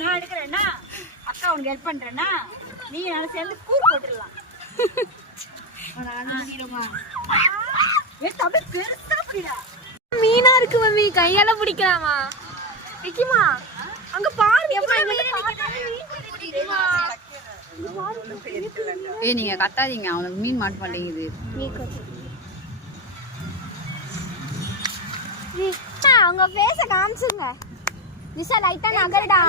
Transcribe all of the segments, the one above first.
நான் எடுக்கிறேன் அக்கா உனக்கு ஹெல்ப் நீ நான் சேர்ந்து கூ போட்டுடலாம். மீனா இருக்கு மம்மி கையால பிடிக்கலாமா? விக்கிமா அங்க பாருங்க கத்தாதீங்க அவனுக்கு மீன் மாட்டு மாட்டேங்குது. அவங்க பேச காமிச்சுங்க நிஷா லைட்டா நகருடா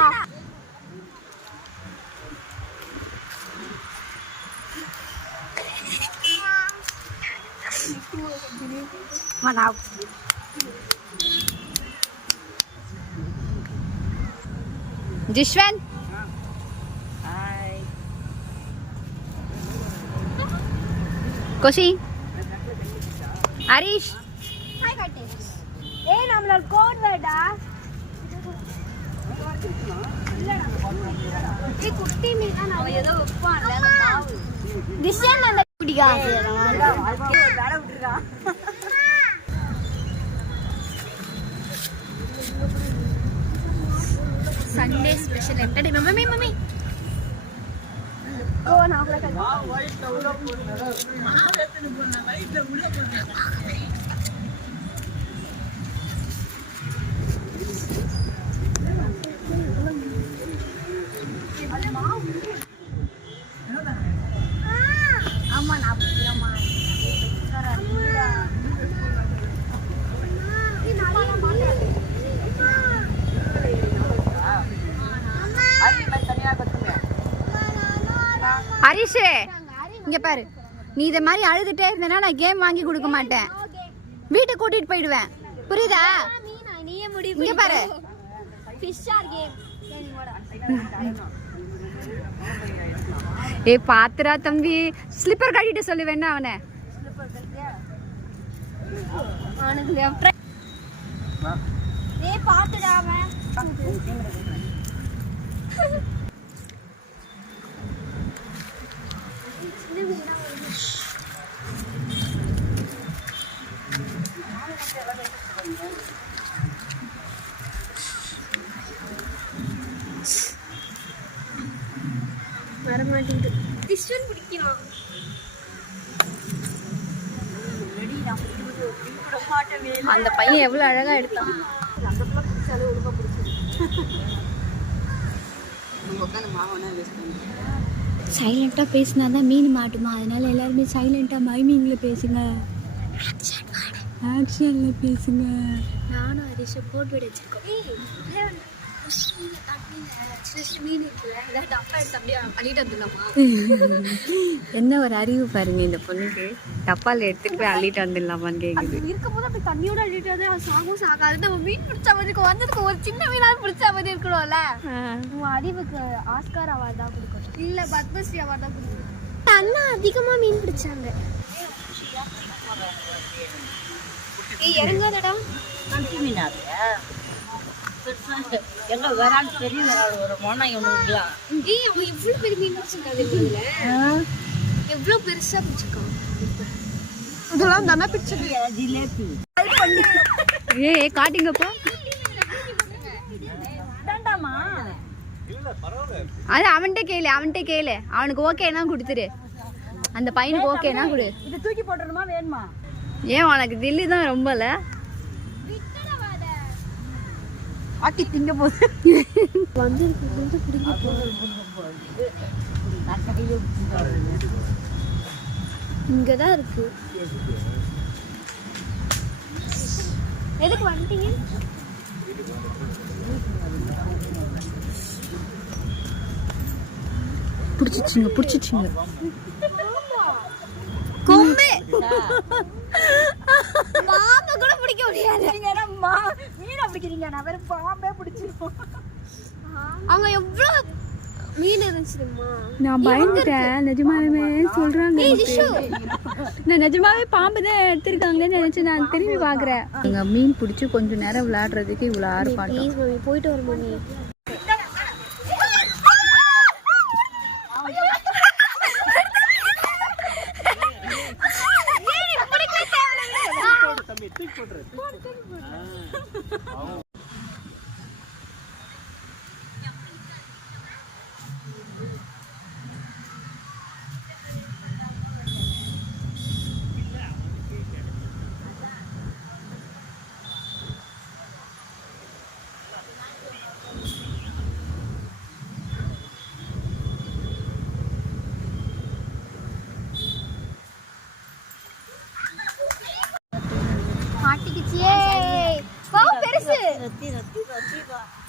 ஜிஷ்வந்த் கொஷி ஹரிஷ் ஹாய் கட்டி ஏய் நம்மளோட கோட் ஏய் குட்டி மீனா நான் ஏதோ வைப்பான்ல திஷன் அந்த Sunday special entertainment mummy mummy ஓ நான் கூட இங்கே பாரு. நீ இதை மாதிரி அழுதுட்டே இருந்தனா நான் கேம் வாங்கி கொடுக்க மாட்டேன். வீட்டுக்கு கூட்டிட்டு போயிடுவேன். புரியுதா? இங்கே பாரு. ஏ பாத்துரா தம்பி. ஸ்லிப்பர் கட்டிட்டு சொல்லு வேணா அவனை. ஏ பாத்துடா அவன். வரமாட்டேங்குது. டிஸ்வன் பிடிக்கிறான் அந்த பையன் எவ்வளவு அழகா எடுத்தான். சைலண்டா பேசினா தான் மீன் மாட்டுமா? அதனால எல்லாருமே சைலண்டா மைமிங்ல பேசுங்க. ஆக்ஷன்ல பேசுங்க. நானும் ஹரிஷை போட்டு விட வச்சிருக்கோம். மீன் இருக்குல்ல ஏதாவது டப்பா எடுத்து அப்படியே அள்ளிட்டு வந்துடலாமா என்ன ஒரு அறிவு பாருங்க இந்த பொண்ணுக்கு? டப்பால எடுத்துட்டு போய் அள்ளிட்டு வந்துடலாமான்னு கேக்குது. இருக்கும் போது அப்படி தண்ணியோட அள்ளிட்டு வந்து அது சாகும் சாகாது. நம்ம மீன் பிடிச்ச மாதிரி இருக்கும் வந்ததுக்கு ஒரு சின்ன மீனாவது பிடிச்ச மாதிரி இருக்கணும்ல? உன் அறிவுக்கு ஆஸ்கார் அவார்ட் தான் கொடுக்கணும். இல்ல பத்மஸ்ரீ அவார்ட் தான் கொடுக்கணும். அண்ணா அதிகமா மீன் பிடிச்சாங்க. இறங்காதடா மீனாது எங்க வரால் பெரிய வரால் ஒரு மோனா இவனுக்குலாம் ஏய் அவன் இவ்வளவு பெரிய மீன் பிடிச்சிருக்காது இதுல எவ்வளவு பெருசா பிடிச்சிருக்கான்? இதெல்லாம் தானே பிடிச்சது ஜிலேபி? ஏ காட்டுங்கப்பா வேண்டாமா அது அவன்கிட்ட கேளு அவன்கிட்ட கேளு. அவனுக்கு ஓகேனா கொடுத்துரு அந்த பையனுக்கு ஓகேனா கொடு. இது தூக்கி போட்டுறணுமா வேணுமா? ஏன் உனக்கு தில்லி தான் ரொம்பல ஆட்டி திங்க போது. வந்து வந்து பிடிக்க இங்கதான் இருக்கு. எதுக்கு வந்துட்டீங்க? பிடிச்சிச்சிங்க பிடிச்சிச்சிங்க. கொம்பு. பாம்பு கூட பிடிக்க முடியாது. நீங்க என்ன மா- மீனை பிடிக்கிறீங்க நான் வேற பாம்பே பிடிச்சிருப்போம் அவங்க எவ்வளவு மீன் இருந்துச்சு நான் பயந்துட்டேன். நிஜமாவே சொல்றாங்க. நான் நிஜமாவே பாம்பு தான் எடுத்திருக்காங்களேன்னு நினைச்சு நான் திரும்பி பாக்குறேன் இங்க மீன் பிடிச்சி கொஞ்ச நேரம் விளையாடுறதுக்கு இவ்வளவு ஆர்ப்பாட்டம். போயிட்டு வர மம்மி மாட்டிக்கிச்சு ஏய். 递着递着递着递着